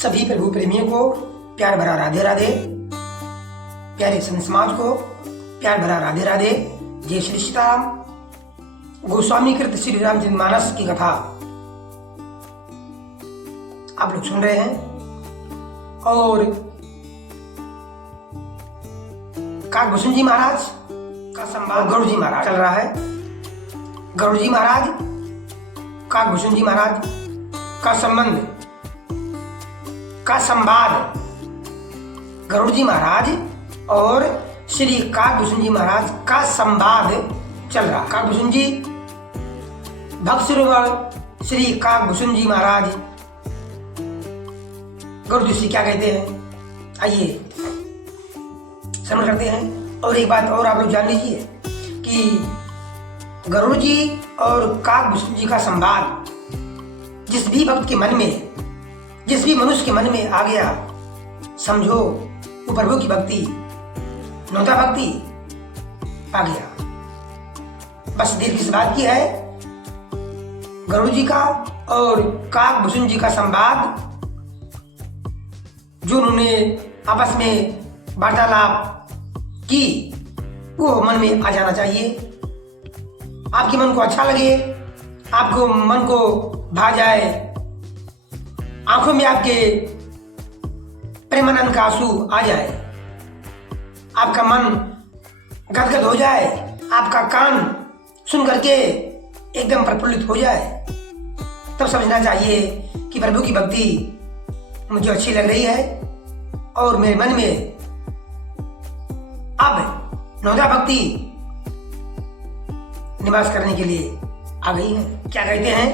सभी प्रभु प्रेमियों को प्यार भरा राधे राधे। प्यारे संत समाज को प्यार भरा राधे राधे। जय श्री सीताराम। गोस्वामी कृत श्री रामचरितमानस की कथा आप लोग सुन रहे हैं और काकभूषण जी महाराज का संवाद गरुड़ जी महाराज चल रहा है। गरुड़ जी महाराज काकभूषण जी महाराज का संबंध का संवाद गरुड़ जी महाराज और श्री काकभूषण जी महाराज का संवाद चल रहा। काकभूषण जी भक्त शिरोमणि श्री काकभूषण जी महाराज गरुड़ जी से क्या कहते हैं, आइए श्रवण करते हैं। और एक बात और आप लोग जान लीजिए कि गरुड़ जी और काकभूषण जी का संवाद जिस भी भक्त के मन में, जिस भी मनुष्य के मन में आ गया, समझो वो प्रभु की भक्ति, नौता भक्ति आ गया। बस देर किस बात की है, गरुड़ जी का और काकभूषण जी का संवाद जो उन्होंने आपस में वार्तालाप की वो मन में आ जाना चाहिए। आपके मन को अच्छा लगे, आपको मन को भा जाए, आंखों में आपके प्रेमानंद का आंसू आ जाए, आपका मन गदगद हो जाए, आपका कान सुन करके एकदम प्रफुल्लित हो जाए, तब समझना चाहिए कि प्रभु की भक्ति मुझे अच्छी लग रही है और मेरे मन में अब नौता भक्ति निवास करने के लिए आ गई है। क्या कहते हैं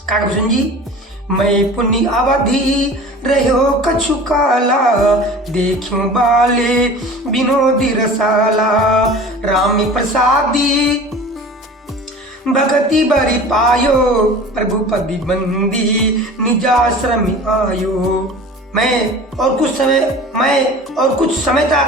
काकभूषण जी, मैं पुण्य अवधि रहो कछु काला, देखूं बाले विनोदी रसाला, रामी प्रसादी भगति बरी पायो, प्रभु पदी बंदी निजाश्रम आयो। मैं और कुछ समय तक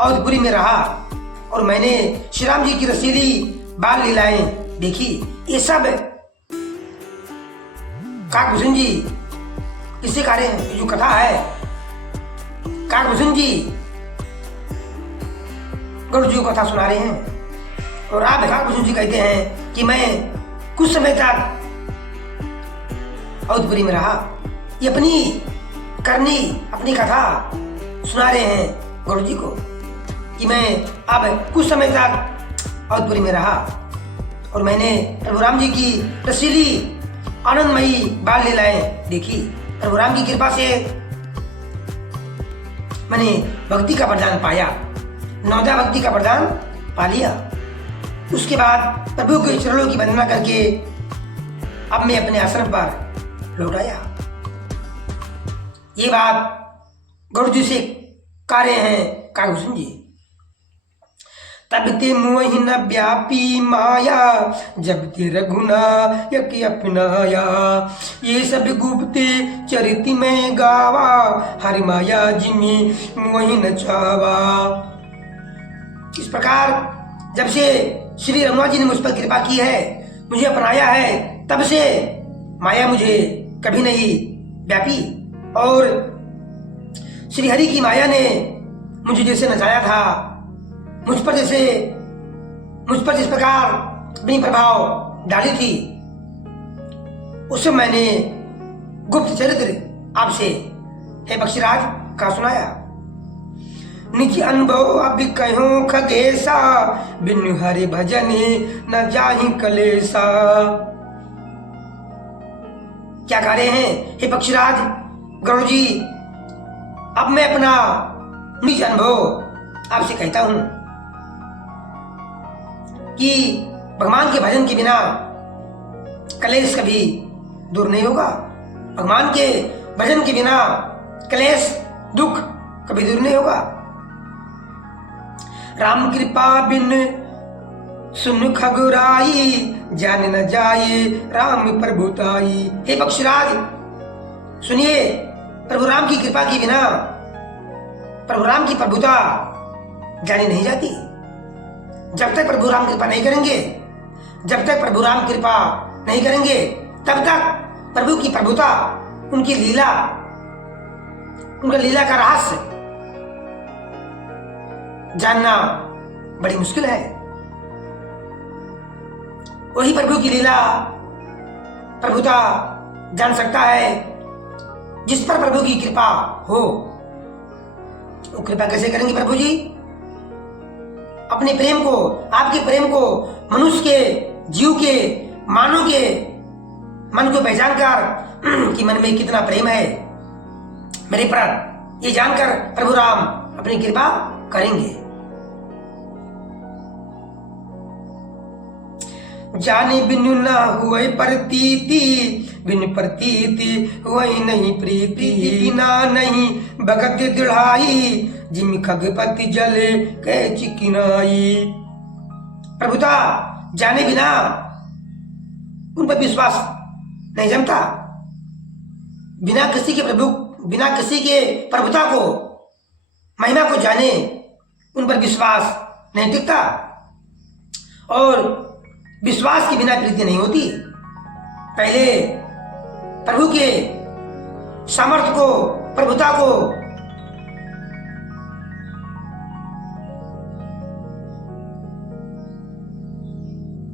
अवधपुरी में रहा और मैंने श्री राम जी की रसीली बाल लीलाएं देखी। ये सब काकभूषण जी किससे कार्य है, जो कथा है काकभूषण जी गरुड़ जी को कथा सुना रहे हैं। और आप काकभूषण जी कहते हैं कि मैं कुछ समय तक अवधपुरी में रहा। ये अपनी करनी, अपनी कथा सुना रहे हैं गरुड़ जी को कि मैं अब कुछ समय तक अवधपुरी में रहा और मैंने प्रभु राम जी की रसीली आनंदमयी बाल लीलाएं देखी। प्रभु राम की कृपा से मैंने भक्ति का वरदान पाया, नौता भक्ति का वरदान पा लिया। उसके बाद प्रभु के चरणों की वंदना करके अब मैं अपने आश्रम पर लौट आया। ये बात गरुड़ जी से कार्य हैं काकभूषण जी। तब ते मोहि न व्यापी माया, जब ते रघुना यक अपनाया, ये सब गुप्त चरित में गावा, हरि माया जिमी मोहि न चावा। इस प्रकार जब से श्री रघुनाथ जी ने मुझ पर कृपा की है, मुझे अपनाया है, तब से माया मुझे कभी नहीं व्यापी और श्री हरि की माया ने मुझे जैसे नचाया था, मुझ पर जिस प्रकार अपनी प्रभाव डाली थी, उससे मैंने गुप्त चरित्र आपसे हे बक्षीराज का सुनाया। निज अनुभव अब कहो खगेसा, बिनु हरि भजन न जाहि कलेसा। क्या कह रहे हैं हे बक्षीराज गरुड़ जी, अब मैं अपना निज अनुभव आपसे कहता हूं कि भगवान के भजन के बिना कलेश कभी दूर नहीं होगा। भगवान के भजन के बिना कलेश दुख कभी दूर नहीं होगा। राम कृपा बिन सुन खगुराई, जान न जाए राम प्रभुताई। हे बक्षीराज सुनिए, प्रभु राम की कृपा के बिना प्रभु राम की प्रभुता जानी नहीं जाती। जब तक प्रभु राम कृपा नहीं करेंगे, जब तक प्रभु राम कृपा नहीं करेंगे, तब तक प्रभु की प्रभुता, उनकी लीला उनका लीला का रहस्य जानना बड़ी मुश्किल है। वही प्रभु की लीला प्रभुता जान सकता है जिस पर प्रभु की कृपा हो। वो कृपा कैसे करेंगे प्रभु जी? अपने प्रेम को, आपके प्रेम को मनुष्य के, जीव के, मानव के मन को पहचान कर कि मन में कितना प्रेम है मेरे पर, ये जानकर प्रभु राम अपनी कृपा करेंगे। जाने बिनु ना हुए प्रतीति, बिन प्रतीति हुई नहीं प्रीति, बिना नहीं भगत दृढ़ाई, जिम खगपति जले कै चिकिनाई। प्रभुता जाने बिना उन पर विश्वास नहीं जमता, बिना किसी के प्रभुता को, महिमा को जाने उन पर विश्वास नहीं टिकता, और विश्वास के बिना प्रीति नहीं होती। पहले प्रभु के सामर्थ्य को, प्रभुता को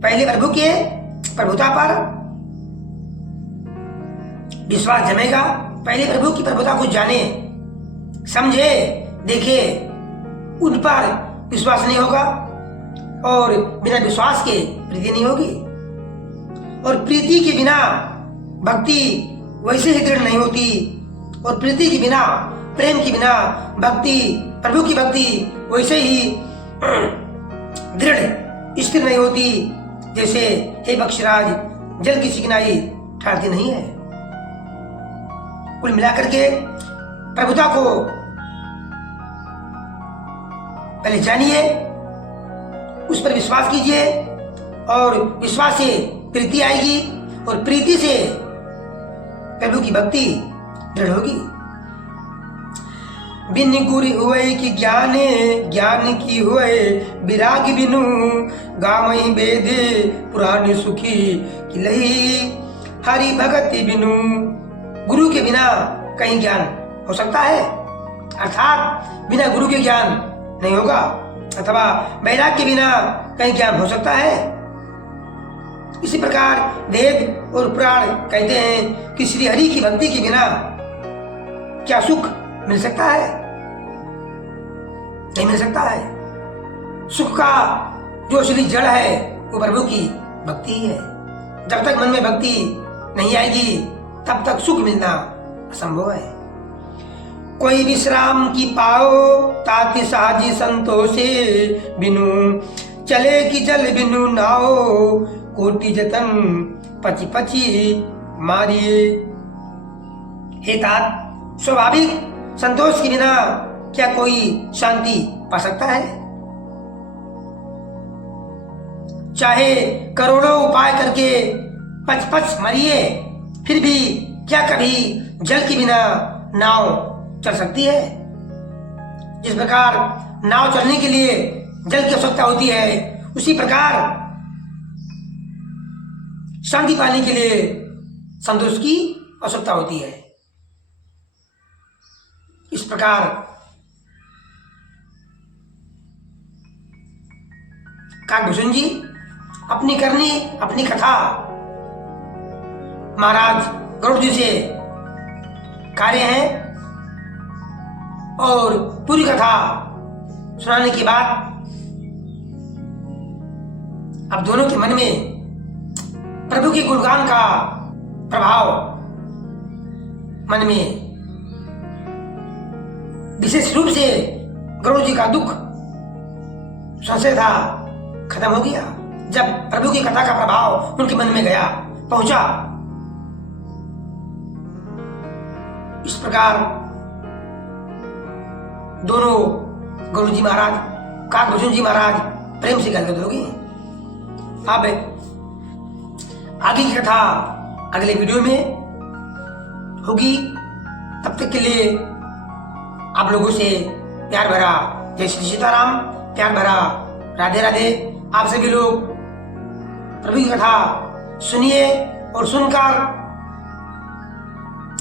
प्रभु के प्रभुता पर विश्वास जमेगा। पहले प्रभु की प्रभुता को जाने, समझे, देखे, उन पर विश्वास नहीं होगा, और बिना विश्वास के प्रीति नहीं होगी, और प्रीति के बिना भक्ति वैसे ही दृढ़ नहीं होती, और प्रीति के बिना, प्रेम के बिना भक्ति, प्रभु की भक्ति वैसे ही दृढ़ स्थिर नहीं होती जैसे हे बख्शराज जल की चिकनाई ठहरती नहीं है। कुल मिलाकर के प्रभुता को पहले जानिए, उस पर विश्वास कीजिए, और विश्वास से प्रीति आएगी, और प्रीति से प्रभु की भक्ति दृढ़ होगी। बिन गुरु हुए कि ज्ञाने, ज्ञान की हुए विराग बिनु, गावई वेदे पुराण सुखी कि लही हरि भगति बिनु। गुरु के बिना कहीं ज्ञान हो सकता है? अर्थात बिना गुरु के ज्ञान नहीं होगा, अथवा वैराग के बिना कहीं ज्ञान हो सकता है। इसी प्रकार वेद और पुराण कहते हैं कि श्री हरि की भक्ति के बिना क्या सुख मिल सकता है? नहीं मिल सकता है। सुख का जो असली जड़ है वो प्रभु की भक्ति ही है। जब तक मन में भक्ति नहीं आएगी तब तक सुख मिलना असंभव है। कोई विश्राम की पाओ ताति साजी संतोषे, बिनु चले कि जल बिनु नाओ, कोटि जतन पची पची मारिए। हे तात, स्वाभाविक संतोष के बिना क्या कोई शांति पा सकता है? चाहे करोड़ों उपाय करके पच पच मरिए, फिर भी क्या कभी जल के बिना नाव चल सकती है? जिस प्रकार नाव चलने के लिए जल की आवश्यकता होती है, उसी प्रकार शांति पाने के लिए संतोष की आवश्यकता होती है। इस प्रकार काकभूषण जी अपनी करनी, अपनी कथा महाराज गरुड़ जी से कार्य हैं, और पूरी कथा सुनाने के बाद अब दोनों के मन में प्रभु के गुणगान का प्रभाव मन में, विशेष रूप से गरुड़ जी का दुख, संशय था, खत्म हो गया जब प्रभु की कथा का प्रभाव उनके मन में गया, पहुंचा। इस प्रकार दोनों गरुड़ जी महाराज, काकभूषण जी महाराज प्रेम से गदगद हो गए। अब आगे की कथा अगले वीडियो में होगी। तब तक के लिए आप लोगों से प्यार भरा जय श्री सीताराम, प्यार भरा राधे राधे। आप सभी लोग प्रभु की कथा सुनिए, और सुनकर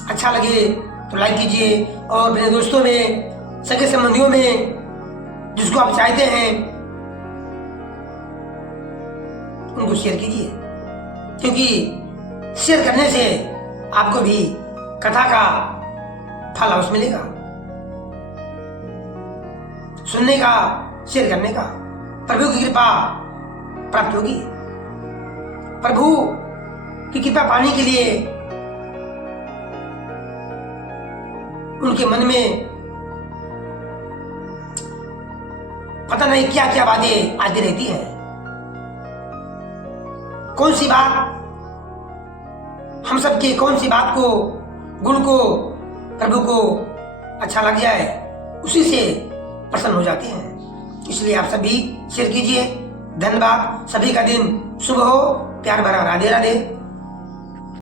अच्छा लगे तो लाइक कीजिए और अपने दोस्तों में, सगे संबंधियों में जिसको आप चाहते हैं उनको शेयर कीजिए, क्योंकि शेयर करने से आपको भी कथा का फल अवश्य मिलेगा, सुनने का, शेयर करने का, प्रभु की कृपा प्राप्त होगी। प्रभु की कृपा पाने के लिए उनके मन में पता नहीं क्या क्या बातें आती रहती हैं। कौन सी बात हम सबके, कौन सी बात को, गुण को प्रभु को अच्छा लग जाए, उसी से प्रसन्न हो जाते हैं। इसलिए आप सभी शेयर कीजिए। धन्यवाद। सभी का दिन शुभ हो। प्यार भरा राधे राधे।